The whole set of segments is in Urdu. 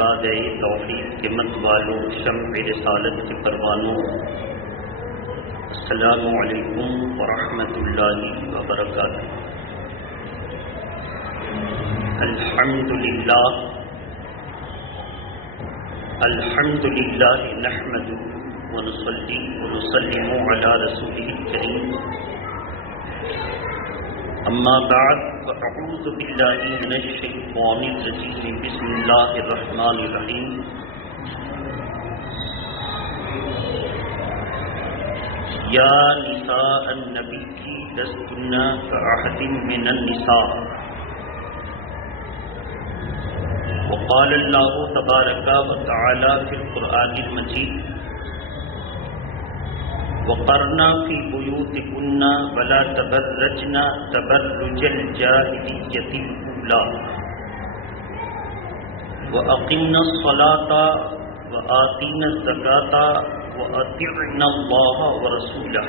احباب توحید کے مت والوں، شمع رسالت کے پروانوں، السلام علیکم ورحمۃ اللہ وبرکاتہ۔ الحمد للہ نحمده ونصلي ونسلم على رسوله الكريم، اما بعد فاعوذ باللہ من الشیطان الرجیم، بسم اللہ الرحمن الرحیم۔ یا نساء النبی لستن كأحد من النساء، وقال اللہ تبارک وتعالی فی القرآن المجید، وقرنا فی بیوتکن ولا تبرجن تبرج الجاہلیۃ الاولی واقمنا الصلاۃ وآتینا الزکاۃ واطعنا اللہ ورسولہ،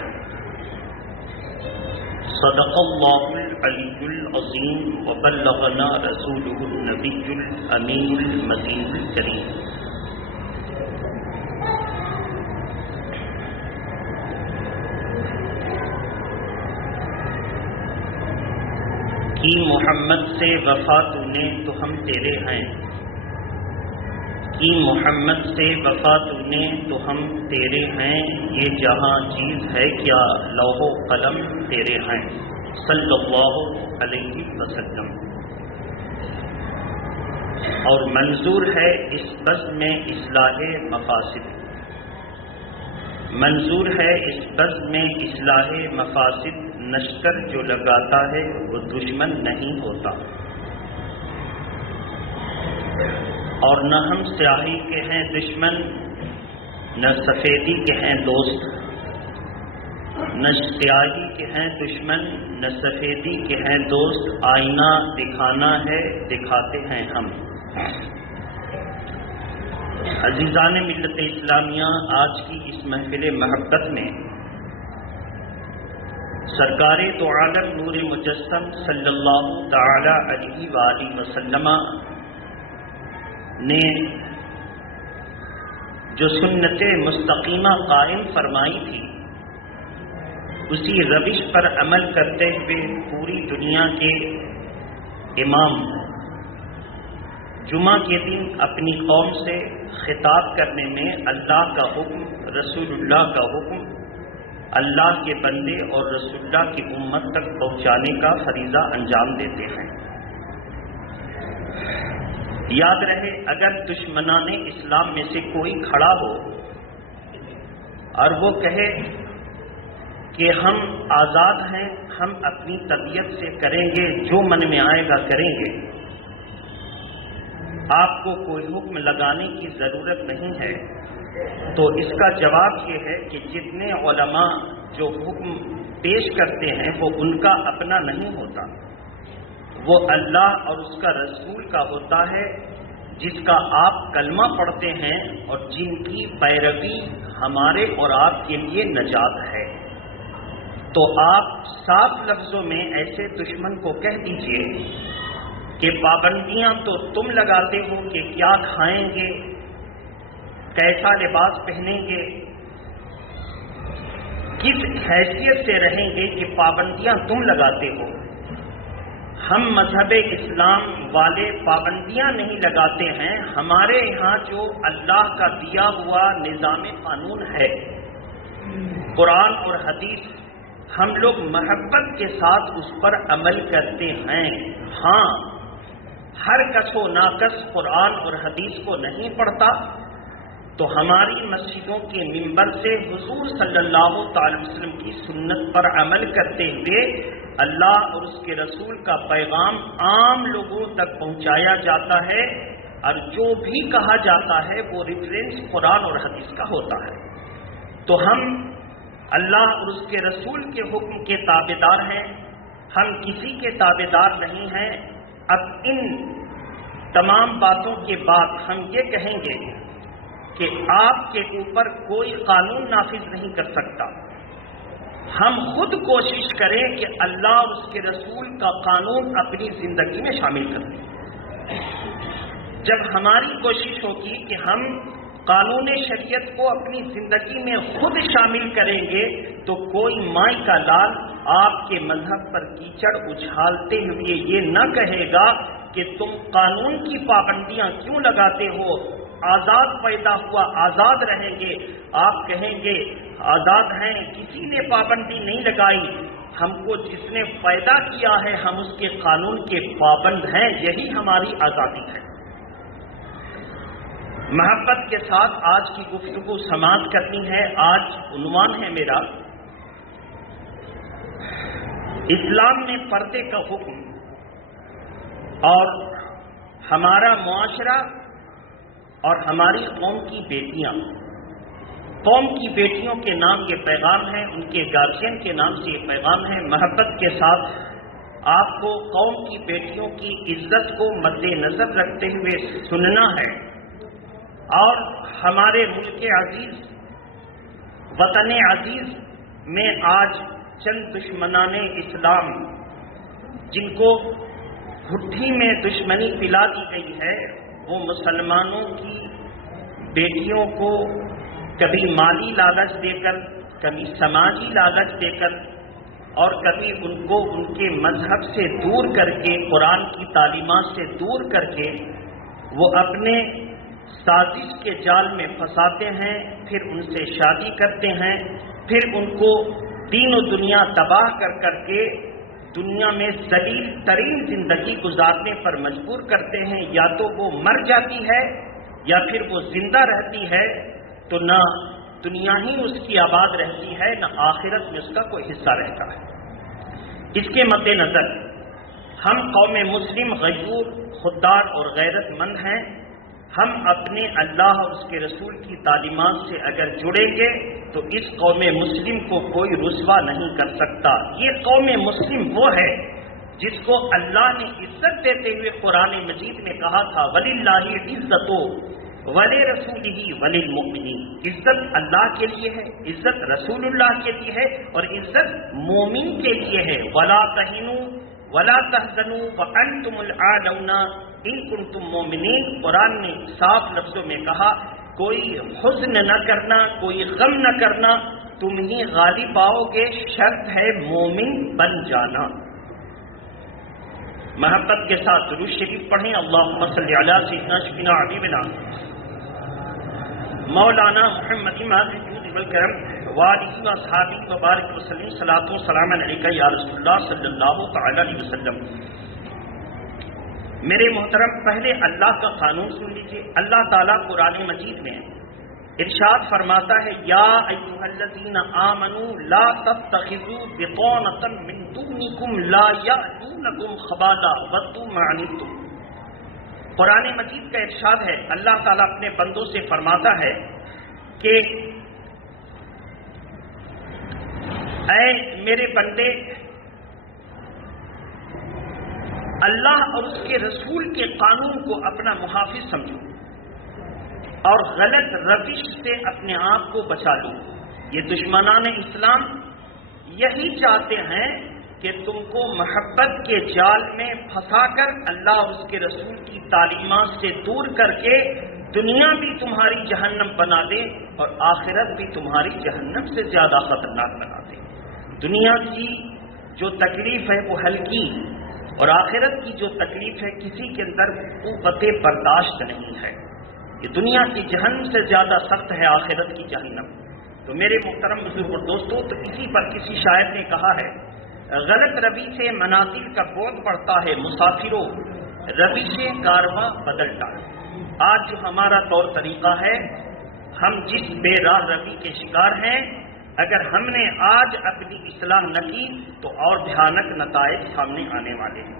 صدق اللہ العلی العظیم وبلغنا رسولہ النبی الامین المتین الکریم۔ کی محمد سے وفا تو نے تو ہم تیرے ہیں، کی محمد سے وفا تو نے تو ہم تیرے ہیں، یہ جہاں چیز ہے کیا لوح و قلم تیرے ہیں، صلی اللہ علیہ وسلم۔ اور منظور ہے اس بزم میں اصلاح مفاسد، منظور ہے اس بزم میں اصلاح مفاسد، نشتر جو لگاتا ہے وہ دشمن نہیں ہوتا، اور نہ ہم سیاہی کے ہیں دشمن، نہ سفیدی کے ہیں دوست، نہ سیاہی کے ہیں دشمن، نہ سفیدی کے ہیں دوست، آئینہ دکھانا ہے دکھاتے ہیں ہم۔ عزیزان ملت اسلامیہ، آج کی اس محفل محبت میں سرکار دو عالم نور مجسم صلی اللہ تعالی علیہ وآلہ وسلم نے جو سنت مستقیمہ قائم فرمائی تھی، اسی روش پر عمل کرتے ہوئے پوری دنیا کے امام جمعہ کے دن اپنی قوم سے خطاب کرنے میں اللہ کا حکم، رسول اللہ کا حکم، اللہ کے بندے اور رسول اللہ کی امت تک پہنچانے کا فریضہ انجام دیتے ہیں۔ یاد رہے، اگر دشمنان اسلام میں سے کوئی کھڑا ہو اور وہ کہے کہ ہم آزاد ہیں، ہم اپنی طبیعت سے کریں گے جو من میں آئے گا کریں گے، آپ کو کوئی حکم لگانے کی ضرورت نہیں ہے، تو اس کا جواب یہ ہے کہ جتنے علماء جو حکم پیش کرتے ہیں وہ ان کا اپنا نہیں ہوتا، وہ اللہ اور اس کا رسول کا ہوتا ہے، جس کا آپ کلمہ پڑھتے ہیں اور جن کی پیروی ہمارے اور آپ کے لیے نجات ہے۔ تو آپ صاف لفظوں میں ایسے دشمن کو کہہ دیجئے کہ پابندیاں تو تم لگاتے ہو کہ کیا کھائیں گے، کیسا لباس پہنیں گے، کس حیثیت سے رہیں گے، کہ پابندیاں تم لگاتے ہو۔ ہم مذہب اسلام والے پابندیاں نہیں لگاتے ہیں، ہمارے یہاں جو اللہ کا دیا ہوا نظام قانون ہے، قرآن اور حدیث، ہم لوگ محبت کے ساتھ اس پر عمل کرتے ہیں۔ ہاں، ہر کس و ناکس قرآن اور حدیث کو نہیں پڑھتا، تو ہماری مسجدوں کے منبر سے حضور صلی اللہ تعالی وسلم کی سنت پر عمل کرتے ہوئے اللہ اور اس کے رسول کا پیغام عام لوگوں تک پہنچایا جاتا ہے، اور جو بھی کہا جاتا ہے وہ ریفرنس قرآن اور حدیث کا ہوتا ہے۔ تو ہم اللہ اور اس کے رسول کے حکم کے تابعدار ہیں، ہم کسی کے تابعدار نہیں ہیں۔ اب ان تمام باتوں کے بعد ہم یہ کہیں گے کہ آپ کے اوپر کوئی قانون نافذ نہیں کر سکتا، ہم خود کوشش کریں کہ اللہ اور اس کے رسول کا قانون اپنی زندگی میں شامل کریں۔ جب ہماری کوشش ہوگی کہ ہم قانون شریعت کو اپنی زندگی میں خود شامل کریں گے تو کوئی مائی کا لال آپ کے مذہب پر کیچڑ اچھالتے ہوئے یہ نہ کہے گا کہ تم قانون کی پابندیاں کیوں لگاتے ہو، آزاد پیدا ہوا آزاد رہیں گے۔ آپ کہیں گے آزاد ہیں، کسی نے پابندی نہیں لگائی، ہم کو جس نے پیدا کیا ہے ہم اس کے قانون کے پابند ہیں، یہی ہماری آزادی ہے۔ محبت کے ساتھ آج کی گفتگو سماعت کرنی ہے۔ آج عنوان ہے میرا اسلام میں پردے کا حکم اور ہمارا معاشرہ اور ہماری قوم کی بیٹیاں۔ قوم کی بیٹیوں کے نام یہ پیغام ہے، ان کے گارجین کے نام سے یہ پیغام ہے۔ محبت کے ساتھ آپ کو قوم کی بیٹیوں کی عزت کو مد نظر رکھتے ہوئے سننا ہے، اور ہمارے ملک عزیز، وطن عزیز میں آج چند دشمنان اسلام جن کو گھٹی میں دشمنی پلا دی گئی ہے، وہ مسلمانوں کی بیٹیوں کو کبھی مالی لالچ دے کر، کبھی سماجی لالچ دے کر، اور کبھی ان کو ان کے مذہب سے دور کر کے، قرآن کی تعلیمات سے دور کر کے وہ اپنے سازش کے جال میں پھنساتے ہیں، پھر ان سے شادی کرتے ہیں، پھر ان کو دین و دنیا تباہ کر کے دنیا میں ذلیل ترین زندگی گزارنے پر مجبور کرتے ہیں۔ یا تو وہ مر جاتی ہے یا پھر وہ زندہ رہتی ہے، تو نہ دنیا ہی اس کی آباد رہتی ہے، نہ آخرت میں اس کا کوئی حصہ رہتا ہے۔ اس کے مد نظر ہم قوم مسلم غیور، خوددار اور غیرت مند ہیں۔ ہم اپنے اللہ اور اس کے رسول کی تعلیمات سے اگر جڑیں گے تو اس قوم مسلم کو کوئی رسوا نہیں کر سکتا۔ یہ قوم مسلم وہ ہے جس کو اللہ نے عزت دیتے ہوئے قرآن مجید میں کہا تھا وَلِلَّهِ عِزَّتُ وَلِرَسُولِهِ وَلِلْمُؤْمِنِينَ۔ عزت اللہ کے لیے ہے، عزت رسول اللہ کے لیے ہے، اور عزت مومن کے لیے ہے۔ وَلَا تَهِنُوا وَلَا تَحْزَنُوا وَأَنْتُمُ الْأَعْلَوْنَ إِن كُنتُم مُّؤْمِنِينَ۔ قرآن نے صاف لفظوں میں کہا کوئی حزن نہ کرنا، کوئی غم نہ کرنا، تم ہی غالب آؤ گے، شرط ہے مومن بن جانا۔ محبت کے ساتھ درود شریف پڑھیں۔ اللہم صلی علی سیدنا شفینا حبیبنا مولانا محمد الجود والکرم وآلہ واصحابہ وبارک وسلم۔ صلاۃ و سلام علیکہ یا رسول اللہ صلی اللہ تعالی علیہ وسلم۔ میرے محترم، پہلے اللہ کا قانون سن لیجیے۔ اللہ تعالیٰ قرآن مجید میں ارشاد فرماتا ہے یا ایھا الذین آمنوا لا تتخذوا بطانۃ من دونکم لا یألونکم خبالا ودوا ما عنتم۔ قرآن مجید کا ارشاد ہے، اللہ تعالیٰ اپنے بندوں سے فرماتا ہے کہ اے میرے بندے، اللہ اور اس کے رسول کے قانون کو اپنا محافظ سمجھو اور غلط روش سے اپنے آپ کو بچا لو۔ یہ دشمنان اسلام یہی چاہتے ہیں کہ تم کو محبت کے جال میں پھنسا کر اللہ اور اس کے رسول کی تعلیمات سے دور کر کے دنیا بھی تمہاری جہنم بنا دے اور آخرت بھی تمہاری جہنم سے زیادہ خطرناک بنا دے۔ دنیا کی جو تکلیف ہے وہ ہلکی، اور آخرت کی جو تکلیف ہے کسی کے اندر قوت برداشت نہیں ہے۔ یہ دنیا کی جہنم سے زیادہ سخت ہے آخرت کی جہنم۔ تو میرے محترم بزرگ اور دوستو، تو اسی پر کسی شاعر نے کہا ہے غلط روی سے منازل کا بعد بڑھتا ہے، مسافروں روی سے کارواں بدلتا ہے۔ آج جو ہمارا طور طریقہ ہے، ہم جس بے راہ روی کے شکار ہیں، اگر ہم نے آج اپنی اصلاح نہ کی تو اور بھیانک نتائج سامنے آنے والے ہیں۔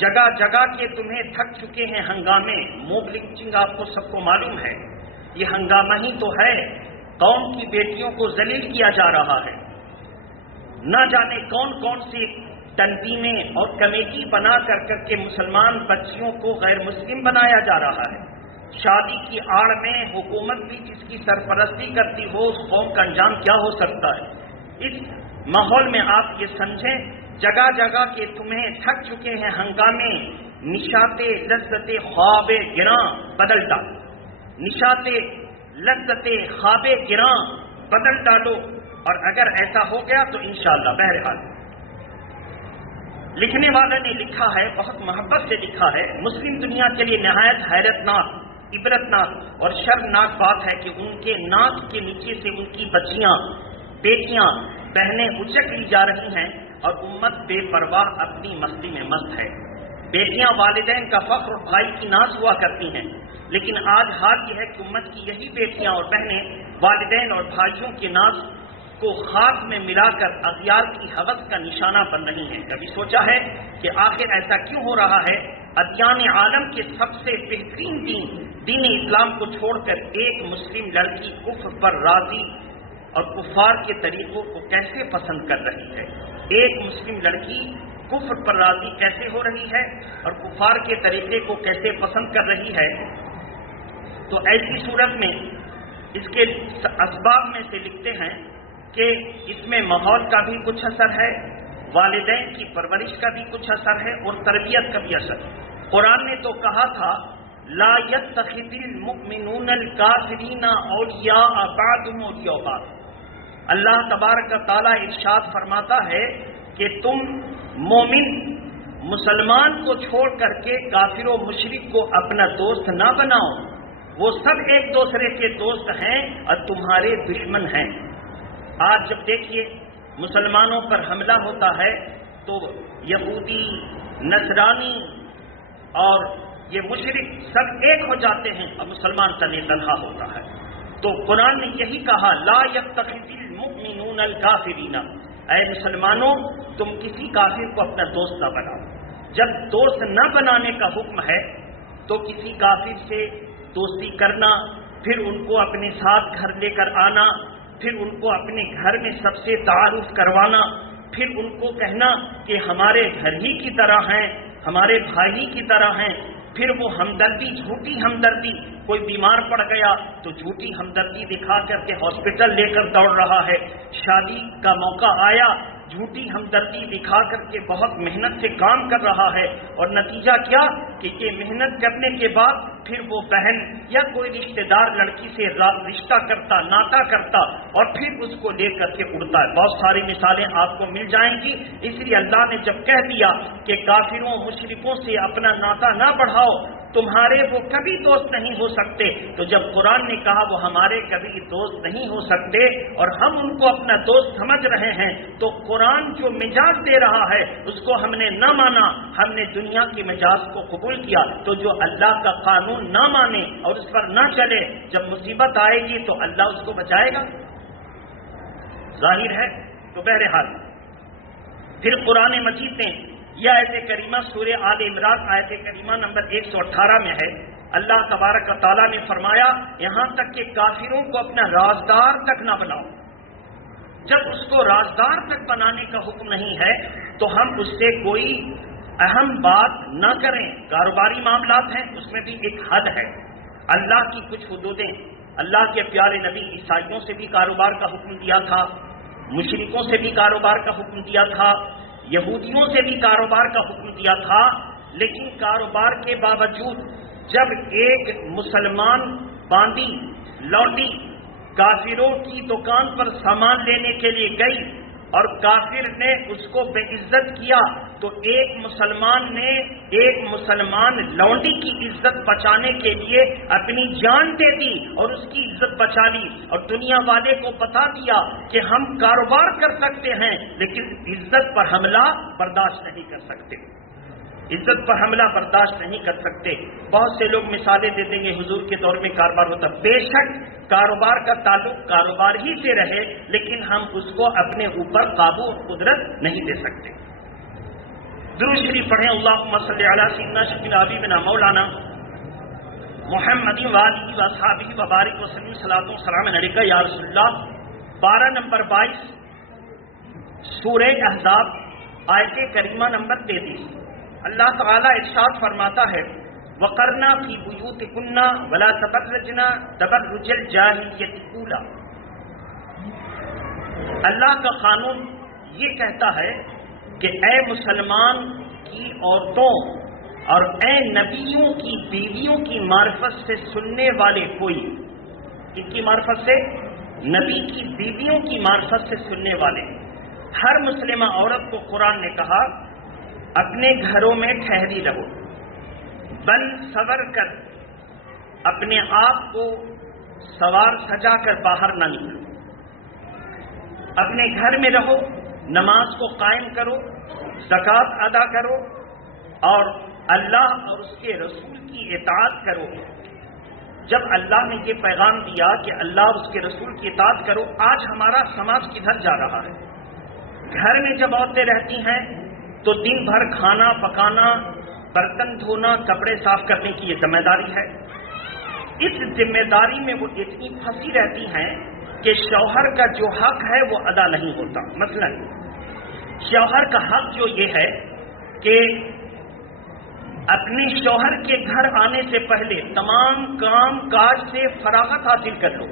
جگہ جگہ کے تمہیں تھک چکے ہیں ہنگامے، موب لنچنگ آپ کو سب کو معلوم ہے، یہ ہنگامہ ہی تو ہے۔ قوم کی بیٹیوں کو ذلیل کیا جا رہا ہے، نہ جانے کون کون سی تنظیمیں اور کمیٹی بنا کر کے مسلمان بچیوں کو غیر مسلم بنایا جا رہا ہے۔ شادی کی آڑ میں حکومت بھی جس کی سرپرستی کرتی ہو، اس قوم کا انجام کیا ہو سکتا ہے۔ اس ماحول میں آپ یہ سمجھیں، جگہ جگہ کے تمہیں تھک چکے ہیں ہنگامے، نشاط لذت خواب گراں بدل ڈالو، نشاط لذت خواب گراں بدل ڈالو، اور اگر ایسا ہو گیا تو انشاءاللہ۔ بہرحال لکھنے والے نے لکھا ہے، بہت محبت سے لکھا ہے، مسلم دنیا کے لیے نہایت حیرتناک، عبرتناک اور شرمناک بات ہے کہ ان کے ناک کے نیچے سے ان کی بچیاں، بیٹیاں، بہنیں اچک لی جا رہی ہیں اور امت بے پرواہ اپنی مستی میں مست ہے۔ بیٹیاں والدین کا فخر اور بھائی کی ناز ہوا کرتی ہیں، لیکن آج حال یہ ہے کہ امت کی یہی بیٹیاں اور بہنیں والدین اور بھائیوں کے ناز کو خاک میں ملا کر اغیار کی حوث کا نشانہ بن رہی ہیں۔ کبھی سوچا ہے کہ آخر ایسا کیوں ہو رہا ہے؟ ادیان عالم کے سب سے بہترین دین اسلام کو چھوڑ کر ایک مسلم لڑکی کفر پر راضی اور کفار کے طریقوں کو کیسے پسند کر رہی ہے؟ ایک مسلم لڑکی کفر پر راضی کیسے ہو رہی ہے اور کفار کے طریقے کو کیسے پسند کر رہی ہے؟ تو ایسی صورت میں اس کے اسباب میں سے لکھتے ہیں کہ اس میں ماحول کا بھی کچھ اثر ہے، والدین کی پرورش کا بھی کچھ اثر ہے اور تربیت کا بھی اثر ہے۔ قرآن نے تو کہا تھا لا يتخذ المؤمنون الکافرین اولیاء بعضهم اولیاء بعض۔ اللہ تبارک و تعالیٰ ارشاد فرماتا ہے کہ تم مومن مسلمان کو چھوڑ کر کے کافر و مشرک کو اپنا دوست نہ بناؤ، وہ سب ایک دوسرے کے دوست ہیں اور تمہارے دشمن ہیں۔ آج جب دیکھیے مسلمانوں پر حملہ ہوتا ہے تو یہودی، نصرانی اور یہ مشرک سب ایک ہو جاتے ہیں اور مسلمان تنہا تنہا ہوتا ہے۔ تو قرآن نے یہی کہا لا يتخذ المؤمنون الکافرین، اے مسلمانوں تم کسی کافر کو اپنا دوست نہ بناؤ۔ جب دوست نہ بنانے کا حکم ہے تو کسی کافر سے دوستی کرنا، پھر ان کو اپنے ساتھ گھر لے کر آنا، پھر ان کو اپنے گھر میں سب سے تعارف کروانا، پھر ان کو کہنا کہ ہمارے گھر ہی کی طرح ہیں، ہمارے بھائی کی طرح ہیں، پھر وہ ہمدردی، جھوٹی ہمدردی، کوئی بیمار پڑ گیا تو جھوٹی ہمدردی دکھا کر کے ہاسپٹل لے کر دوڑ رہا ہے، شادی کا موقع آیا جھوٹی ہمدردی دکھا کر کے بہت محنت سے کام کر رہا ہے، اور نتیجہ کیا کہ یہ محنت کرنے کے بعد پھر وہ بہن یا کوئی رشتہ دار لڑکی سے رشتہ کرتا، ناطہ کرتا اور پھر اس کو لے کر کے اڑتا ہے۔ بہت ساری مثالیں آپ کو مل جائیں گی۔ اس لیے اللہ نے جب کہہ دیا کہ کافروں مشرکوں سے اپنا ناطہ نہ بڑھاؤ، تمہارے وہ کبھی دوست نہیں ہو سکتے، تو جب قرآن نے کہا وہ ہمارے کبھی دوست نہیں ہو سکتے اور ہم ان کو اپنا دوست سمجھ رہے ہیں، تو قرآن جو مجاز دے رہا ہے اس کو ہم نے نہ مانا، ہم نے دنیا کی مجاز کو قبول کیا۔ تو جو اللہ کا قانون نہ مانے اور اس پر نہ چلے، جب مصیبت آئے گی تو اللہ اس کو بچائے گا، ظاہر ہے۔ تو بہرحال پھر قرآن مجید نے یہ آیت کریمہ سورہ آل عمران آیت کریمہ نمبر 118 میں ہے، اللہ تبارک و تعالیٰ نے فرمایا یہاں تک کہ کافروں کو اپنا رازدار تک نہ بناؤ۔ جب اس کو رازدار تک بنانے کا حکم نہیں ہے تو ہم اس سے کوئی اہم بات نہ کریں۔ کاروباری معاملات ہیں، اس میں بھی ایک حد ہے، اللہ کی کچھ حدودیں۔ اللہ کے پیارے نبی عیسائیوں سے بھی کاروبار کا حکم دیا تھا، مشرکوں سے بھی کاروبار کا حکم دیا تھا، یہودیوں سے بھی کاروبار کا حکم دیا تھا، لیکن کاروبار کے باوجود جب ایک مسلمان باندی لوٹی کافروں کی دکان پر سامان لینے کے لیے گئی اور کافر نے اس کو بے عزت کیا، تو ایک مسلمان لونڈی کی عزت بچانے کے لیے اپنی جان دے دی اور اس کی عزت بچا لی، اور دنیا والے کو بتا دیا کہ ہم کاروبار کر سکتے ہیں لیکن عزت پر حملہ برداشت نہیں کر سکتے، عزت پر حملہ برداشت نہیں کر سکتے۔ بہت سے لوگ مثالیں دے دیں گے حضور کے دور میں کاروبار ہوتا، بے شک کاروبار کا تعلق کاروبار ہی سے رہے، لیکن ہم اس کو اپنے اوپر قابو اور قدرت نہیں دے سکتے۔ درود شریف پڑھیں، اللہم صلی علی سیدنا شفیع حبیبنا مولانا محمد وآلہ واصحابہ وبارک وسلم، صلاۃ و سلام علیک یا رسول اللہ۔ 12 نمبر 22 سورہ احزاب آیت کریمہ نمبر 33، اللہ تعالیٰ ارشاد فرماتا ہے وَقَرْنَا فِي بُيُوتِكُنَّ وَلَا تَبَرَّجْنَا تَبَرُّجَ الْجَاهِلِيَّةِ الْأُولَىٰ۔ اللہ کا قانون یہ کہتا ہے کہ اے مسلمان کی عورتوں اور اے نبیوں کی بیویوں کی معرفت سے سننے والے کوئی، ان کی معرفت سے، نبی کی بیویوں کی معرفت سے سننے والے، ہر مسلمہ عورت کو قرآن نے کہا اپنے گھروں میں ٹھہری رہو، بن سور کر اپنے آپ کو سوار سجا کر باہر نہ نکلو، اپنے گھر میں رہو، نماز کو قائم کرو، زکوٰۃ ادا کرو اور اللہ اور اس کے رسول کی اطاعت کرو۔ جب اللہ نے یہ پیغام دیا کہ اللہ اور اس کے رسول کی اطاعت کرو، آج ہمارا سماج کدھر جا رہا ہے؟ گھر میں جب عورتیں رہتی ہیں تو دن بھر کھانا پکانا، برتن دھونا، کپڑے صاف کرنے کی یہ ذمہ داری ہے۔ اس ذمہ داری میں وہ اتنی پھنسی رہتی ہیں کہ شوہر کا جو حق ہے وہ ادا نہیں ہوتا۔ مثلا شوہر کا حق جو یہ ہے کہ اپنے شوہر کے گھر آنے سے پہلے تمام کام کاج سے فراغت حاصل کر لو،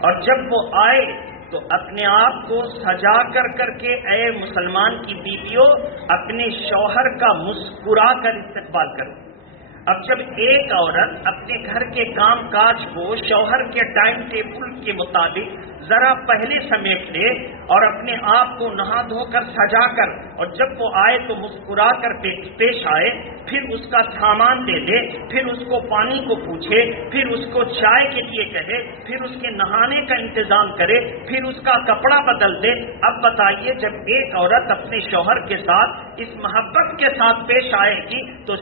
اور جب وہ آئے تو اپنے آپ کو سجا کر کے اے مسلمان کی بیویوں اپنے شوہر کا مسکرا کر استقبال کرو۔ اب جب ایک عورت اپنے گھر کے کام کاج کو شوہر کے ٹائم ٹیبل کے مطابق ذرا پہلے سمیٹ لے اور اپنے آپ کو نہا دھو کر سجا کر، اور جب وہ آئے تو مسکرا کر پیش آئے، پھر اس کا سامان دے دے، پھر اس کو پانی کو پوچھے، پھر اس کو چائے کے لیے کہے، پھر اس کے نہانے کا انتظام کرے، پھر اس کا کپڑا بدل دے، اب بتائیے جب ایک عورت اپنے شوہر کے ساتھ اس محبت کے ساتھ پیش آئے گی تو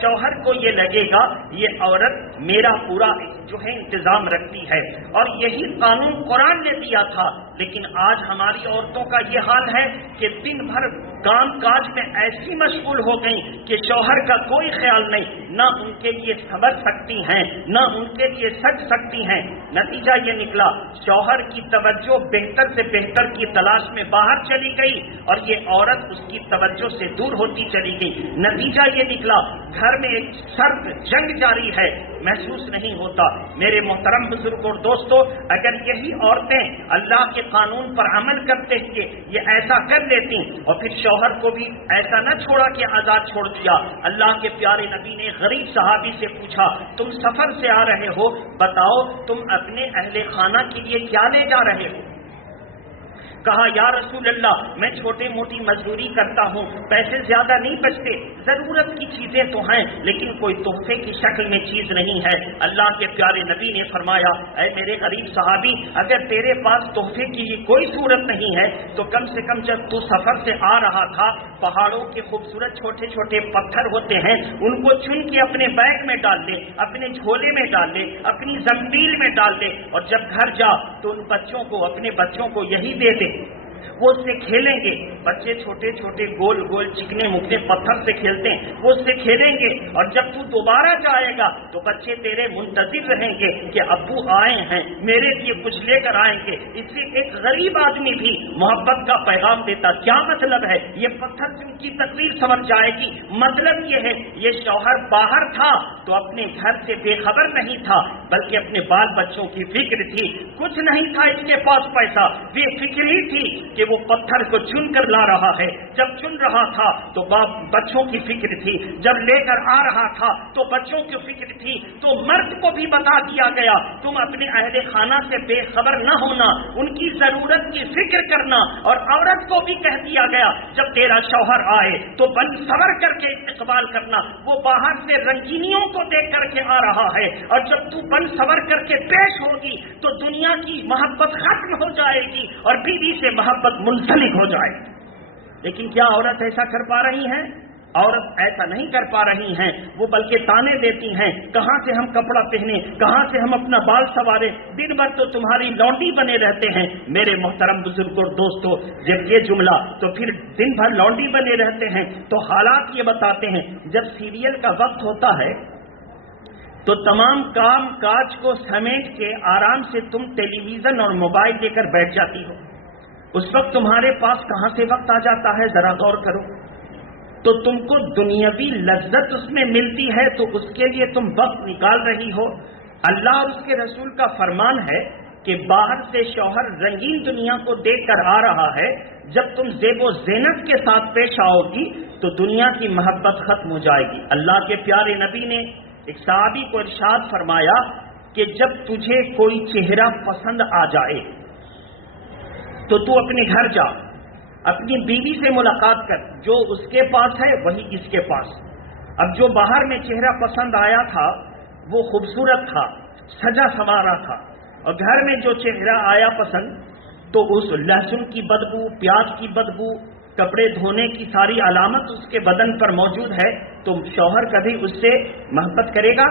شوہر کو یہ لگے گا یہ عورت میرا پورا جو ہے انتظام رکھتی ہے، اور یہی قانون قرآن نے دیا تھا۔ لیکن آج ہماری عورتوں کا یہ حال ہے کہ دن بھر کام کاج میں ایسی مشغول ہو گئیں کہ شوہر کا کوئی خیال نہیں، نہ ان کے لیے سنور سکتی ہیں نہ ان کے لیے سج سکتی ہیں۔ نتیجہ یہ نکلا شوہر کی توجہ بہتر سے بہتر کی تلاش میں باہر چلی گئی اور یہ عورت اس کی توجہ سے دور ہوتی چلی گئی۔ نتیجہ یہ نکلا گھر میں ایک سرد جنگ جاری ہے، محسوس نہیں ہوتا۔ میرے محترم بزرگ اور دوستو، اگر یہی عورتیں اللہ کے قانون پر عمل کرتے ہوئے یہ ایسا کر لیتی اور پھر شوہر کو بھی ایسا نہ چھوڑا کہ آزاد چھوڑ دیا۔ اللہ کے پیارے نبی نے غریب صحابی سے پوچھا تم سفر سے آ رہے ہو، بتاؤ تم اپنے اہل خانہ کے لیے کیا لے جا رہے ہو؟ کہا یا رسول اللہ میں چھوٹی موٹی مزدوری کرتا ہوں، پیسے زیادہ نہیں بچتے، ضرورت کی چیزیں تو ہیں لیکن کوئی تحفے کی شکل میں چیز نہیں ہے۔ اللہ کے پیارے نبی نے فرمایا اے میرے غریب صحابی، اگر تیرے پاس تحفے کی کوئی صورت نہیں ہے تو کم سے کم جب تو سفر سے آ رہا تھا پہاڑوں کے خوبصورت چھوٹے چھوٹے پتھر ہوتے ہیں ان کو چن کے اپنے بیگ میں ڈال دے، اپنے جھولے میں ڈال دے، اپنی زنبیل میں ڈال دے، اور جب گھر جا تو ان بچوں کو اپنے بچوں کو یہی دے دے، وہ اس سے کھیلیں گے۔ بچے چھوٹے چھوٹے گول گول چکنے مکنے پتھر سے کھیلتے ہیں، وہ اس سے کھیلیں گے، اور جب تو دوبارہ جائے گا تو بچے تیرے منتظر رہیں گے کہ ابو آئے ہیں میرے لیے کچھ لے کر آئیں گے۔ اس سے ایک غریب آدمی بھی محبت کا پیغام دیتا۔ کیا مطلب ہے؟ یہ پتھر سے ان کی تقریر سمجھ جائے گی۔ مطلب یہ ہے یہ شوہر باہر تھا تو اپنے گھر سے بے خبر نہیں تھا بلکہ اپنے بال بچوں کی فکر تھی، کچھ نہیں تھا اس کے پاس پیسہ، بے فکری تھی کہ وہ پتھر کو چن کر لا رہا ہے، جب چن رہا تھا تو بچوں کی فکر تھی، جب لے کر آ رہا تھا تو بچوں کی فکر تھی۔ تو مرد کو بھی بتا دیا گیا تم اپنے اہل خانہ سے بے خبر نہ ہونا، ان کی ضرورت کی فکر کرنا، اور عورت کو بھی کہہ دیا گیا جب تیرا شوہر آئے تو بن سور کر کے استقبال کرنا، وہ باہر سے رنگینیوں کو دیکھ کر کے آ رہا ہے، اور جب تو بن سور کر کے پیش ہوگی تو دنیا کی محبت ختم ہو جائے گی اور بیوی سے محبت منسلک ہو جائے۔ لیکن کیا عورت ایسا کر پا رہی ہیں؟ عورت ایسا نہیں کر پا رہی ہیں، وہ بلکہ تانے دیتی ہیں کہاں سے ہم کپڑا پہنے، کہاں سے ہم اپنا بال سنوارے، دن بھر تو تمہاری لونڈی بنے رہتے ہیں۔ میرے محترم بزرگ اور دوستو، جب یہ جملہ تو پھر دن بھر لونڈی بنے رہتے ہیں تو حالات یہ بتاتے ہیں جب سیریل کا وقت ہوتا ہے تو تمام کام کاج کو سمیٹ کے آرام سے تم ٹیلی ویژن اور موبائل لے کر بیٹھ جاتی ہو۔ اس وقت تمہارے پاس کہاں سے وقت آ جاتا ہے ذرا غور کرو۔ تو تم کو دنیاوی لذت اس میں ملتی ہے تو اس کے لیے تم وقت نکال رہی ہو۔ اللہ اور اس کے رسول کا فرمان ہے کہ باہر سے شوہر رنگین دنیا کو دیکھ کر آ رہا ہے، جب تم زیب و زینت کے ساتھ پیش آؤ گی تو دنیا کی محبت ختم ہو جائے گی۔ اللہ کے پیارے نبی نے ایک صحابی کو ارشاد فرمایا کہ جب تجھے کوئی چہرہ پسند آ جائے تو تو اپنے گھر جا، اپنی بیوی سے ملاقات کر، جو اس کے پاس ہے وہی اس کے پاس۔ اب جو باہر میں چہرہ پسند آیا تھا وہ خوبصورت تھا، سجا سنوارا تھا، اور گھر میں جو چہرہ آیا پسند تو اس لہسن کی بدبو، پیاز کی بدبو، کپڑے دھونے کی ساری علامت اس کے بدن پر موجود ہے، تو شوہر کبھی اس سے محبت کرے گا؟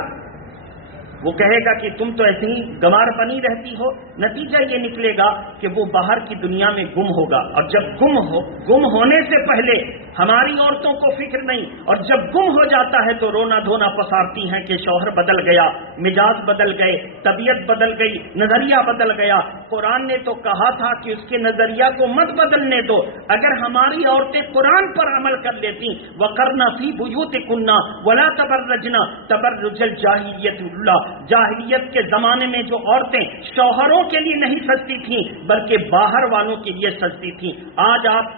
وہ کہے گا کہ تم تو ایسے ہی گمار بنی رہتی ہو۔ نتیجہ یہ نکلے گا کہ وہ باہر کی دنیا میں گم ہوگا، اور جب گم ہونے سے پہلے ہماری عورتوں کو فکر نہیں، اور جب گم ہو جاتا ہے تو رونا دھونا پسارتی ہیں کہ شوہر بدل گیا، مزاج بدل گئے، طبیعت بدل گئی، نظریہ بدل گیا۔ قرآن نے تو کہا تھا کہ اس کے نظریہ کو مت بدلنے دو۔ اگر ہماری عورتیں قرآن پر عمل کر لیتی، وَقَرْنَ فِي بُيُوتِكُنَّ وَلَا تَبَرَّجْنَ تَبَرُّجَ الْجَاهِلِيَّةِ الْأُولَىٰ، جاہلیت کے زمانے میں جو عورتیں شوہروں کے لیے نہیں سجتی تھیں بلکہ باہر والوں کے لیے سجتی تھیں، آج آپ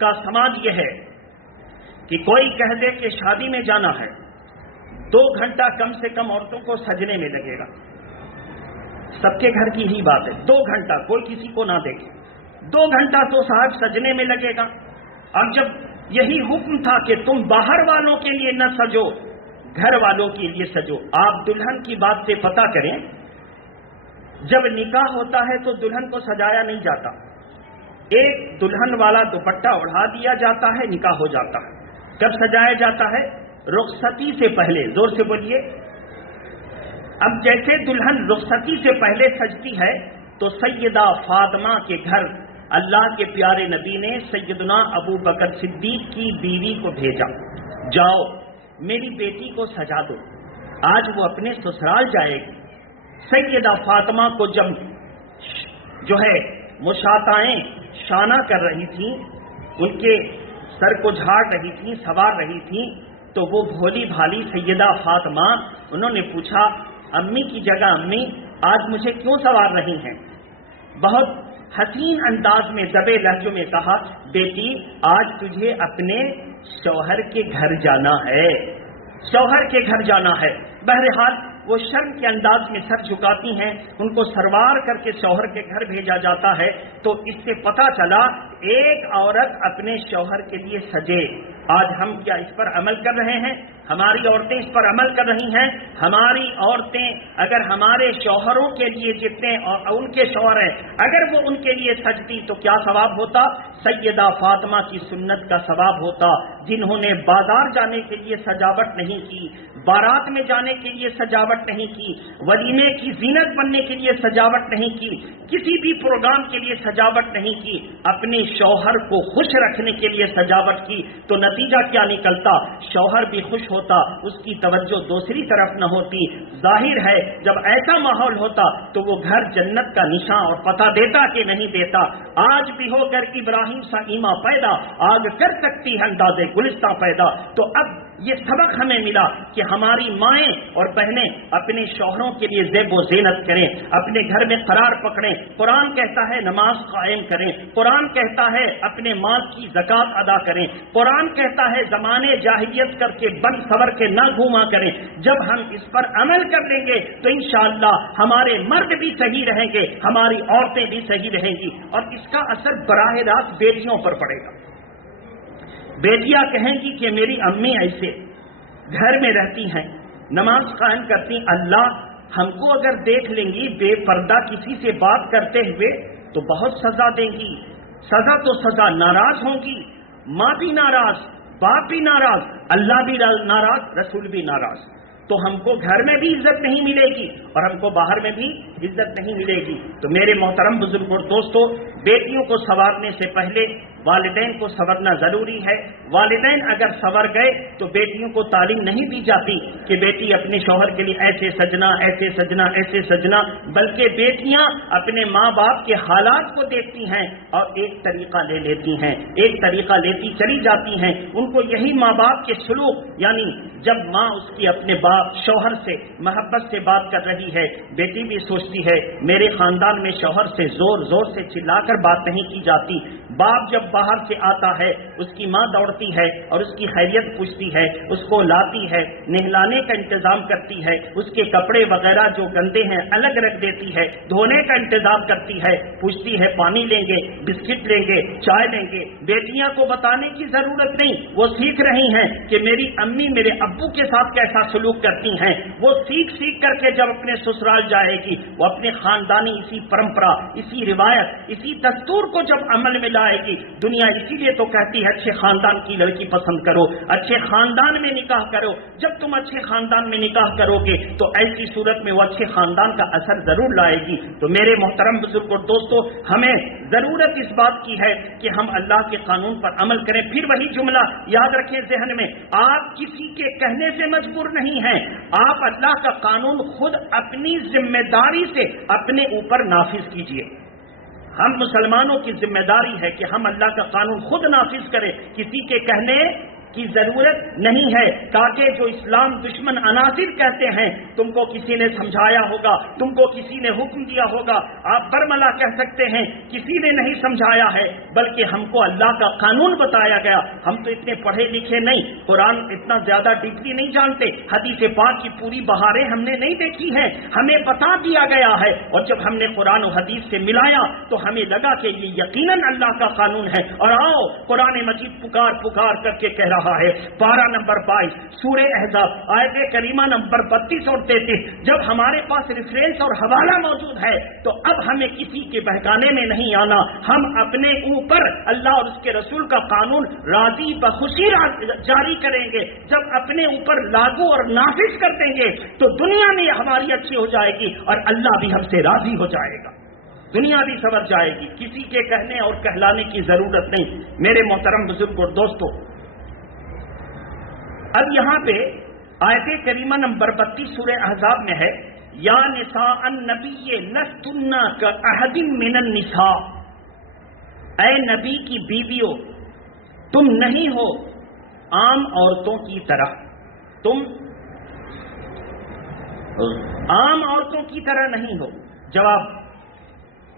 کا سماج یہ ہے کہ کوئی کہہ دے کہ شادی میں جانا ہے، 2 گھنٹہ کم سے کم عورتوں کو سجنے میں لگے گا۔ سب کے گھر کی ہی بات ہے، 2 گھنٹہ، کوئی کسی کو نہ دیکھے، 2 گھنٹہ تو صاحب سجنے میں لگے گا۔ اب جب یہی حکم تھا کہ تم باہر والوں کے لیے نہ سجو، گھر والوں کے لیے سجو۔ آپ دلہن کی بات سے پتہ کریں، جب نکاح ہوتا ہے تو دلہن کو سجایا نہیں جاتا، ایک دلہن والا دوپٹہ اڑا دیا جاتا ہے، نکاح ہو جاتا ہے۔ کب سجایا جاتا ہے؟ رخصتی سے پہلے۔ زور سے بولیے۔ اب جیسے دلہن رخصتی سے پہلے سجتی ہے تو سیدہ فاطمہ کے گھر اللہ کے پیارے نبی نے سیدنا ابو بکر صدیق کی بیوی کو بھیجا، جاؤ میری بیٹی کو سجا دو، آج وہ اپنے سسرال جائے گی۔ سیدہ فاطمہ کو جب جو ہے مشاتائیں شانہ کر رہی تھیں، ان کے سر کو جھاڑ رہی تھیں، سوار رہی تھیں، تو وہ بھولی بھالی سیدہ فاطمہ انہوں نے پوچھا، امی کی جگہ امی آج مجھے کیوں سوار رہی ہیں؟ بہت حسین انداز میں دبے لہجوں میں کہا، بیٹی آج تجھے اپنے شوہر کے گھر جانا ہے، شوہر کے گھر جانا ہے۔ بہرحال وہ شرم کے انداز میں سر جھکاتی ہیں، ان کو سروار کر کے شوہر کے گھر بھیجا جاتا ہے۔ تو اس سے پتہ چلا ایک عورت اپنے شوہر کے لیے سجے۔ آج ہم کیا اس پر عمل کر رہے ہیں؟ ہماری عورتیں اس پر عمل کر رہی ہیں۔ ہماری عورتیں اگر ہمارے شوہروں کے لیے جتنے اور ان کے شوہر ہیں اگر وہ ان کے لیے سجتی تو کیا ثواب ہوتا؟ سیدہ فاطمہ کی سنت کا ثواب ہوتا، جنہوں نے بازار جانے کے لیے سجاوٹ نہیں کی، بارات میں جانے کے لیے سجاوٹ نہیں کی، ولیمے کی زینت بننے کے لیے سجاوٹ نہیں کی، کسی بھی پروگرام کے لیے سجاوٹ نہیں کی، اپنے شوہر کو خوش رکھنے کے لیے سجاوٹ کی، تو نتیجہ کیا نکلتا؟ شوہر بھی خوش ہوتا، اس کی توجہ دوسری طرف نہ ہوتی۔ ظاہر ہے جب ایسا ماحول ہوتا تو وہ گھر جنت کا نشان اور پتہ دیتا کہ نہیں دیتا۔ آج بھی ہو کر ابراہیم سا ایماں پیدا، آگ کر سکتی ہے انداز گلستاں پیدا۔ تو اب یہ سبق ہمیں ملا کہ ہماری مائیں اور بہنیں اپنے شوہروں کے لیے زیب و زینت کریں، اپنے گھر میں قرار پکڑیں۔ قرآن کہتا ہے نماز قائم کریں، قرآن کہتا ہے اپنے مال کی زکوٰۃ ادا کریں، قرآن کہتا ہے زمانے جاہلیت کر کے بن سور کے نہ گھوما کریں۔ جب ہم اس پر عمل کر لیں گے تو انشاءاللہ ہمارے مرد بھی صحیح رہیں گے، ہماری عورتیں بھی صحیح رہیں گی، اور اس کا اثر براہ راست بیٹیوں پر پڑے گا۔ بیٹیاں کہیں گی کہ میری امی ایسے گھر میں رہتی ہیں، نماز قائم کرتی، اللہ ہم کو اگر دیکھ لیں گی بے پردہ کسی سے بات کرتے ہوئے تو بہت سزا دیں گی۔ سزا تو سزا، ناراض ہوں گی، ماں بھی ناراض، باپ بھی ناراض، اللہ بھی ناراض، رسول بھی ناراض، تو ہم کو گھر میں بھی عزت نہیں ملے گی اور ہم کو باہر میں بھی عزت نہیں ملے گی۔ تو میرے محترم بزرگ اور دوستو، بیٹیوں کو سنوارنے سے پہلے والدین کو سنورنا ضروری ہے۔ والدین اگر سنور گئے تو بیٹیوں کو تعلیم نہیں دی جاتی کہ بیٹی اپنے شوہر کے لیے ایسے سجنا، ایسے سجنا، ایسے سجنا، بلکہ بیٹیاں اپنے ماں باپ کے حالات کو دیکھتی ہیں اور ایک طریقہ لے لیتی ہیں، ایک طریقہ لیتی چلی جاتی ہیں۔ ان کو یہی ماں باپ کے سلوک، یعنی جب ماں اس کی اپنے باپ شوہر سے محبت سے بات کر رہی ہے، بیٹی بھی سوچتی ہے میرے خاندان میں شوہر سے زور زور سے چلا کر بات نہیں کی جاتی، باپ جب باہر سے آتا ہے اس کی ماں دوڑتی ہے اور اس کی خیریت پوچھتی ہے، اس کو لاتی ہے، نہلانے کا انتظام کرتی ہے، اس کے کپڑے وغیرہ جو گندے ہیں الگ رکھ دیتی ہے، دھونے کا انتظام کرتی ہے، پوچھتی ہے پانی لیں گے، بسکٹ لیں گے، چائے لیں گے۔ بیٹیاں کو بتانے کی ضرورت نہیں، وہ سیکھ رہی ہیں کہ میری امی میرے ابو کے ساتھ کیسا سلوک کرتی ہیں۔ وہ سیکھ کر کے جب اپنے سسرال جائے گی، وہ اپنے خاندانی اسی پرمپرا، اسی روایت، اسی دستور کو جب عمل میں لائے گی۔ دنیا اسی لیے تو کہتی ہے اچھے خاندان کی لڑکی پسند کرو، اچھے خاندان میں نکاح کرو۔ جب تم اچھے خاندان میں نکاح کرو گے تو ایسی صورت میں وہ اچھے خاندان کا اثر ضرور لائے گی۔ تو میرے محترم بزرگ اور دوستو، ہمیں ضرورت اس بات کی ہے کہ ہم اللہ کے قانون پر عمل کریں۔ پھر وہی جملہ یاد رکھیں ذہن میں، آپ کسی کے کہنے سے مجبور نہیں ہیں، آپ اللہ کا قانون خود اپنی ذمہ داری سے اپنے اوپر نافذ کیجئے۔ ہم مسلمانوں کی ذمہ داری ہے کہ ہم اللہ کا قانون خود نافذ کریں، کسی کے کہنے کی ضرورت نہیں ہے۔ تاکہ جو اسلام دشمن عناصر کہتے ہیں تم کو کسی نے سمجھایا ہوگا، تم کو کسی نے حکم دیا ہوگا، آپ برملا کہہ سکتے ہیں کسی نے نہیں سمجھایا ہے، بلکہ ہم کو اللہ کا قانون بتایا گیا۔ ہم تو اتنے پڑھے لکھے نہیں، قرآن اتنا زیادہ ڈیپلی نہیں جانتے، حدیث پاک کی پوری بہاریں ہم نے نہیں دیکھی ہیں، ہمیں بتا دیا گیا ہے۔ اور جب ہم نے قرآن و حدیث سے ملایا تو ہمیں لگا کہ یہ یقیناً اللہ کا قانون ہے۔ اور آؤ قرآن مجید پکار پکار کر کے کہہ رہا ہے، پارہ نمبر 22 سورہ احزاب آیت کریمہ نمبر 32 اور 33، جب ہمارے پاس ریفرنس اور حوالہ موجود ہے تو اب ہمیں کسی کے بہکانے میں نہیں آنا، ہم اپنے اوپر اللہ اور اس کے رسول کا قانون راضی بخوشی جاری کریں گے۔ جب اپنے اوپر لاگو اور نافذ کر دیں گے تو دنیا میں ہماری اچھی ہو جائے گی اور اللہ بھی ہم سے راضی ہو جائے گا، دنیا بھی سنور جائے گی۔ کسی کے کہنے اور کہلانے کی ضرورت نہیں۔ میرے محترم بزرگ اور دوستو، اب یہاں پہ آیت کریمہ نمبر 32 سورہ احزاب میں ہے، یا نساء النبی لستن کاحد من النساء، اے نبی کی بیویوں تم نہیں ہو عام عورتوں کی طرح، تم عام عورتوں کی طرح نہیں ہو۔ جواب،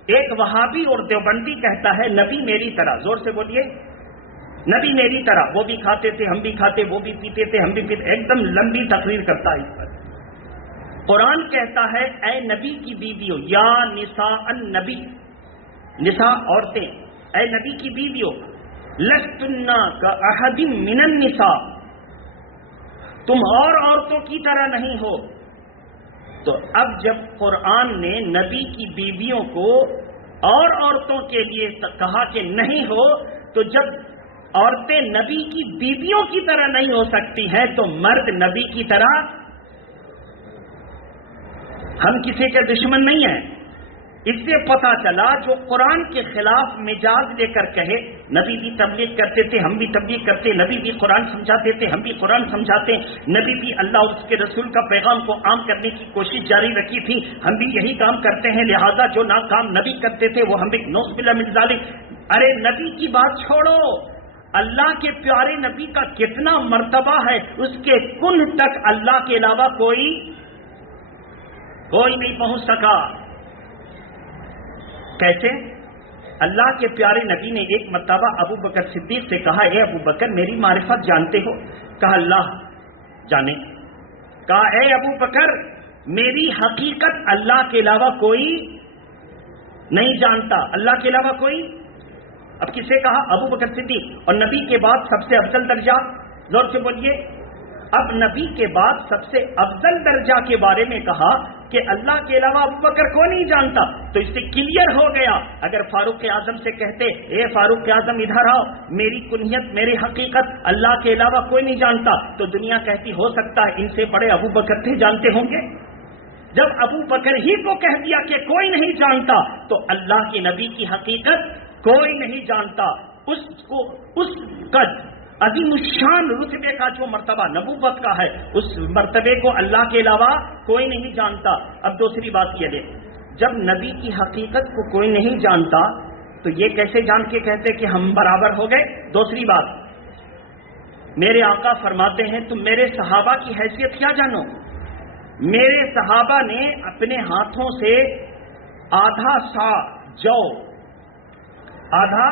ایک وہابی اور دیوبندی کہتا ہے نبی میری طرح، زور سے بولیے، نبی میری طرح، وہ بھی کھاتے تھے ہم بھی کھاتے، وہ بھی پیتے تھے ہم بھی پیتے، ایک دم لمبی تقریر کرتا ہے اس پر۔ قرآن کہتا ہے اے نبی کی بیویوں، یا نساء النبی، نساء عورتیں، اے نبی کی بیویوں، لستن کاحد من النساء، تم اور عورتوں کی طرح نہیں ہو۔ تو اب جب قرآن نے نبی کی بیویوں کو اور عورتوں کے لیے کہا کہ نہیں ہو، تو جب عورتیں نبی کی بیویوں کی طرح نہیں ہو سکتی ہیں تو مرد نبی کی طرح، ہم کسی کے دشمن نہیں ہیں۔ اس سے پتا چلا جو قرآن کے خلاف مجاز لے کر کہے، نبی بھی تبلیغ کرتے تھے ہم بھی تبلیغ کرتے، نبی بھی قرآن سمجھاتے تھے ہم بھی قرآن سمجھاتے، نبی بھی اللہ اور اس کے رسول کا پیغام کو عام کرنے کی کوشش جاری رکھی تھی، ہم بھی یہی کام کرتے ہیں، لہذا جو ناکام نبی کرتے تھے وہ ہم بھی نعوذ باللہ من ذالک۔ ارے نبی کی بات چھوڑو، اللہ کے پیارے نبی کا کتنا مرتبہ ہے، اس کے کنہ تک اللہ کے علاوہ کوئی نہیں پہنچ سکا۔ کیسے؟ اللہ کے پیارے نبی نے ایک مرتبہ ابو بکر صدیق سے کہا، اے ابو بکر میری معرفت جانتے ہو؟ کہا اللہ جانے۔ کہا اے ابو بکر میری حقیقت اللہ کے علاوہ کوئی نہیں جانتا، اللہ کے علاوہ کوئی۔ اب کسے کہا؟ ابو بکر صدیق۔ اور نبی کے بعد سب سے افضل درجہ، زور سے بولیے، اب نبی کے بعد سب سے افضل درجہ کے بارے میں کہا کہ اللہ کے علاوہ ابو بکر کو نہیں جانتا، تو اس سے کلیئر ہو گیا۔ اگر فاروق اعظم سے کہتے اے فاروق اعظم ادھر آؤ، میری کنیت میری حقیقت اللہ کے علاوہ کوئی نہیں جانتا، تو دنیا کہتی ہو سکتا ہے ان سے بڑے ابو بکر تھے، جانتے ہوں گے۔ جب ابو بکر ہی کو کہہ دیا کہ کوئی نہیں جانتا، تو اللہ کے نبی کی حقیقت کوئی نہیں جانتا، اس کا عظیم الشان رتبے کا جو مرتبہ نبوت کا ہے، اس مرتبے کو اللہ کے علاوہ کوئی نہیں جانتا۔ اب دوسری بات یہ ہے، جب نبی کی حقیقت کو کوئی نہیں جانتا تو یہ کیسے جان کے کہتے کہ ہم برابر ہو گئے؟ دوسری بات، میرے آقا فرماتے ہیں تم میرے صحابہ کی حیثیت کیا جانو؟ میرے صحابہ نے اپنے ہاتھوں سے آدھا سا جو، آدھا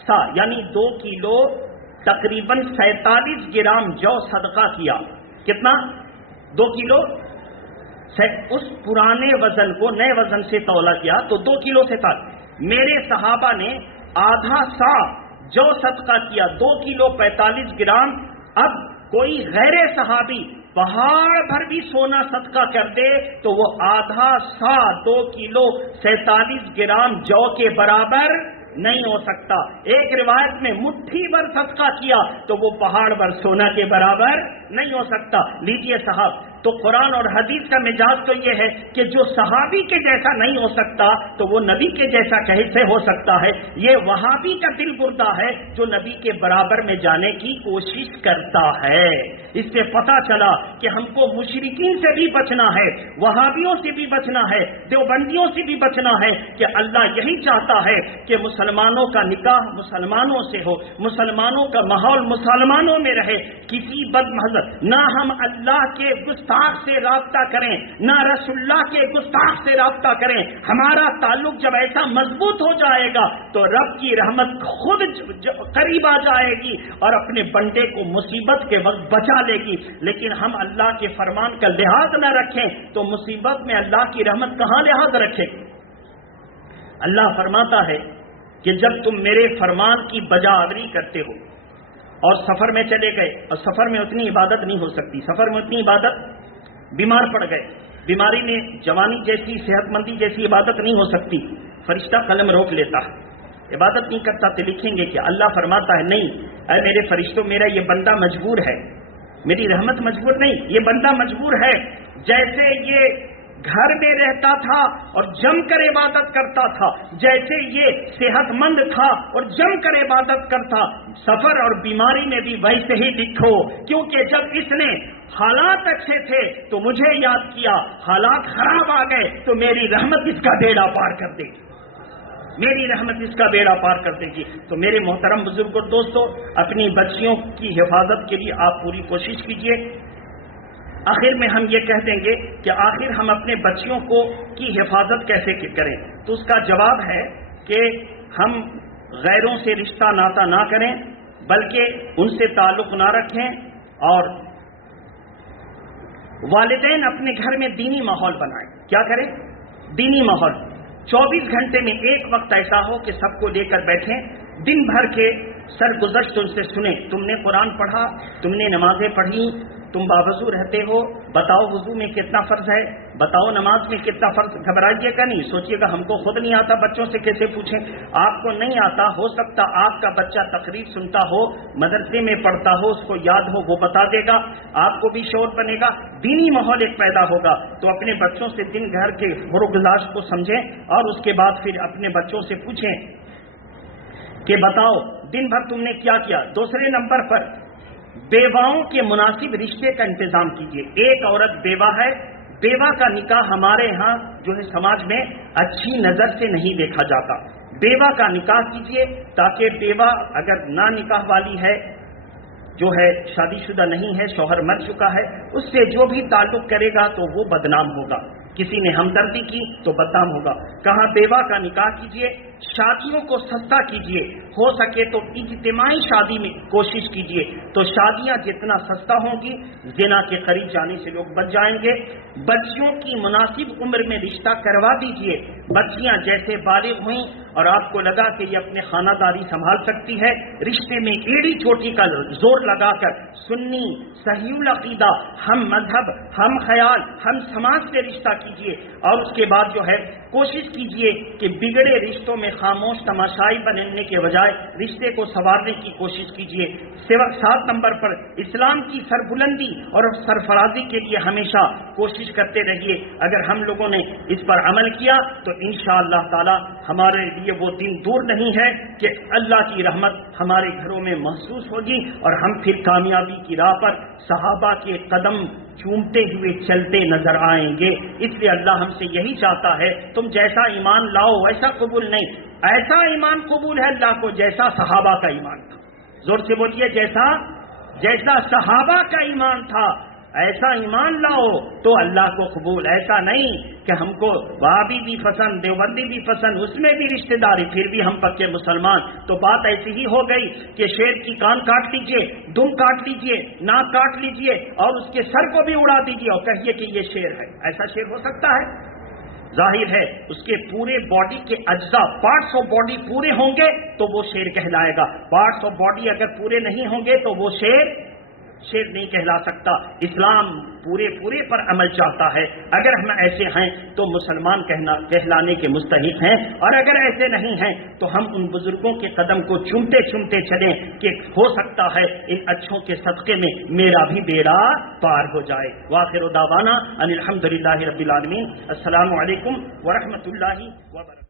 سا یعنی 2 کلو تقریباً 47 گرام جو صدقہ کیا. کتنا؟ 2 کلو. اس پرانے وزن کو نئے وزن سے تولا کیا تو 2 کلو سے تھا. میرے صحابہ نے آدھا سا جو صدقہ کیا 2 کلو 45 گرام. اب کوئی غیر صحابی پہاڑ بھر بھی سونا صدقہ کر دے تو وہ آدھا سا 2 کلو 47 گرام جو کے برابر نہیں ہو سکتا. ایک روایت میں مٹھی بھر صدقہ کیا تو وہ پہاڑ بھر سونا کے برابر نہیں ہو سکتا. لیجئے صاحب، تو قرآن اور حدیث کا مزاج تو یہ ہے کہ جو صحابی کے جیسا نہیں ہو سکتا تو وہ نبی کے جیسا کیسے ہو سکتا ہے؟ یہ وہابی کا دل گردہ ہے جو نبی کے برابر میں جانے کی کوشش کرتا ہے. اس سے پتہ چلا کہ ہم کو مشرکین سے بھی بچنا ہے، وہابیوں سے بھی بچنا ہے، دیوبندیوں سے بھی بچنا ہے کہ اللہ یہی چاہتا ہے کہ مسلمانوں کا نکاح مسلمانوں سے ہو، مسلمانوں کا ماحول مسلمانوں میں رہے. کسی بد مذہب نہ ہم اللہ کے گستاخ سے رابطہ کریں، نہ رسول اللہ کے گستاخ سے رابطہ کریں. ہمارا تعلق جب ایسا مضبوط ہو جائے گا تو رب کی رحمت خود قریب آ جائے گی اور اپنے بندے کو مصیبت کے وقت بچا لے گی. لیکن ہم اللہ کے فرمان کا لحاظ نہ رکھیں تو مصیبت میں اللہ کی رحمت کہاں لحاظ رکھے؟ اللہ فرماتا ہے کہ جب تم میرے فرمان کی بجا آوری کرتے ہو اور سفر میں چلے گئے، اور سفر میں اتنی عبادت نہیں ہو سکتی، سفر میں اتنی عبادت، بیمار پڑ گئے، بیماری میں جوانی جیسی صحت مندی جیسی عبادت نہیں ہو سکتی، فرشتہ قلم روک لیتا ہے، عبادت نہیں کرتا تو لکھیں گے کہ اللہ فرماتا ہے نہیں اے میرے فرشتوں، میرا یہ بندہ مجبور ہے، میری رحمت مجبور نہیں، یہ بندہ مجبور ہے. جیسے یہ گھر میں رہتا تھا اور جم کر عبادت کرتا تھا، جیسے یہ صحت مند تھا اور جم کر عبادت کرتا، سفر اور بیماری میں بھی ویسے ہی لکھو. کیونکہ جب اس نے حالات اچھے تھے تو مجھے یاد کیا، حالات خراب آ گئے تو میری رحمت اس کا بیڑا پار کر دے گی، میری رحمت اس کا بیڑا پار کر دے گی. تو میرے محترم بزرگ اور دوستو، اپنی بچیوں کی حفاظت کے لیے آپ پوری کوشش کیجیے. آخر میں ہم یہ کہہ دیں گے کہ آخر ہم اپنے بچیوں کی حفاظت کیسے کریں؟ تو اس کا جواب ہے کہ ہم غیروں سے رشتہ ناتا نہ کریں، بلکہ ان سے تعلق نہ رکھیں، اور والدین اپنے گھر میں دینی ماحول بنائیں. کیا کریں؟ دینی ماحول. 24 گھنٹے میں ایک وقت ایسا ہو کہ سب کو لے کر بیٹھیں، دن بھر کے سرگزشت ان سے سنیں. تم نے قرآن پڑھا، تم نے نمازیں پڑھی، تم باوضو رہتے ہو، بتاؤ وضو میں کتنا فرض ہے، بتاؤ نماز میں کتنا فرض. گھبرائیے گا نہیں، سوچیے گا ہم کو خود نہیں آتا، بچوں سے کیسے پوچھیں؟ آپ کو نہیں آتا، ہو سکتا آپ کا بچہ تقریر سنتا ہو، مدرسے میں پڑھتا ہو، اس کو یاد ہو، وہ بتا دے گا، آپ کو بھی شعور بنے گا، دینی ماحول ایک پیدا ہوگا. تو اپنے بچوں سے دن گھر کے گزارش کو سمجھیں اور اس کے بعد پھر اپنے بچوں سے پوچھیں کہ بتاؤ دن بھر تم نے کیا کیا. دوسرے نمبر پر بیواؤں کے مناسب رشتے کا انتظام کیجیے. ایک عورت بیوہ ہے، بیوہ کا نکاح ہمارے ہاں جو ہے سماج میں اچھی نظر سے نہیں دیکھا جاتا. بیوہ کا نکاح کیجیے تاکہ بیوہ اگر نہ نکاح والی ہے، جو ہے شادی شدہ نہیں ہے، شوہر مر چکا ہے، اس سے جو بھی تعلق کرے گا تو وہ بدنام ہوگا. کسی نے ہمدردی کی تو بدنام ہوگا. کہاں بیوہ کا نکاح کیجیے. شادیوں کو سستا کیجیے، ہو سکے تو اجتماعی شادی میں کوشش کیجیے، تو شادیاں جتنا سستا ہوں گی زنا کے قریب جانے سے لوگ بچ جائیں گے. بچیوں کی مناسب عمر میں رشتہ کروا دیجیے. بچیاں جیسے بالغ ہوئیں اور آپ کو لگا کہ یہ اپنے خانہ داری سنبھال سکتی ہے، رشتے میں ایڑی چوٹی کا زور لگا کر سنی صحیح العقیدہ، ہم مذہب، ہم خیال، ہم سماج سے رشتہ کیجیے. اور اس کے بعد جو ہے کوشش کیجیے کہ بگڑے رشتوں میں خاموش تماشائی بننے کے بجائے رشتے کو سنوارنے کی کوشش کیجیے. 7 نمبر پر اسلام کی سربلندی اور سرفرازی کے لیے ہمیشہ کوشش کرتے رہیے. اگر ہم لوگوں نے اس پر عمل کیا تو انشاءاللہ تعالی ہمارے لیے وہ دن دور نہیں ہے کہ اللہ کی رحمت ہمارے گھروں میں محسوس ہوگی اور ہم پھر کامیابی کی راہ پر صحابہ کے قدم چومتے ہوئے چلتے نظر آئیں گے. اس لیے اللہ ہم سے یہی چاہتا ہے، تم جیسا ایمان لاؤ ویسا قبول نہیں، ایسا ایمان قبول ہے اللہ کو جیسا صحابہ کا ایمان تھا. زور سے بولیے، جیسا صحابہ کا ایمان تھا. ایسا ایمان لاؤ تو اللہ کو قبول، ایسا نہیں کہ ہم کو وہابی بھی پسند، دیوبندی بھی پسند، اس میں بھی رشتہ داری، پھر بھی ہم پکے مسلمان۔ تو بات ایسی ہی ہو گئی کہ شیر کی کان کاٹ لیجئے، دم کاٹ لیجئے، ناک کاٹ لیجئے اور اس کے سر کو بھی اڑا دیجئے اور کہیے کہ یہ شیر ہے۔ ایسا شیر ہو سکتا ہے؟ ظاہر ہے اس کے پورے باڈی کے اجزاء، پارٹس آف باڈی پورے ہوں گے تو وہ شیر کہلائے گا، پارٹس آف باڈی اگر پورے نہیں ہوں گے تو وہ شیر نہیں کہلا سکتا۔ اسلام پورے پر عمل چاہتا ہے۔ اگر ہم ایسے ہیں تو مسلمان کہلانے کے مستحق ہیں، اور اگر ایسے نہیں ہیں تو ہم ان بزرگوں کے قدم کو چومتے چومتے چلیں کہ ہو سکتا ہے ان اچھوں کے صدقے میں میرا بھی بیڑا پار ہو جائے۔ وآخر دعوانا ان الحمدللہ رب العالمین۔ السلام علیکم ورحمۃ اللہ وبرکاتہ۔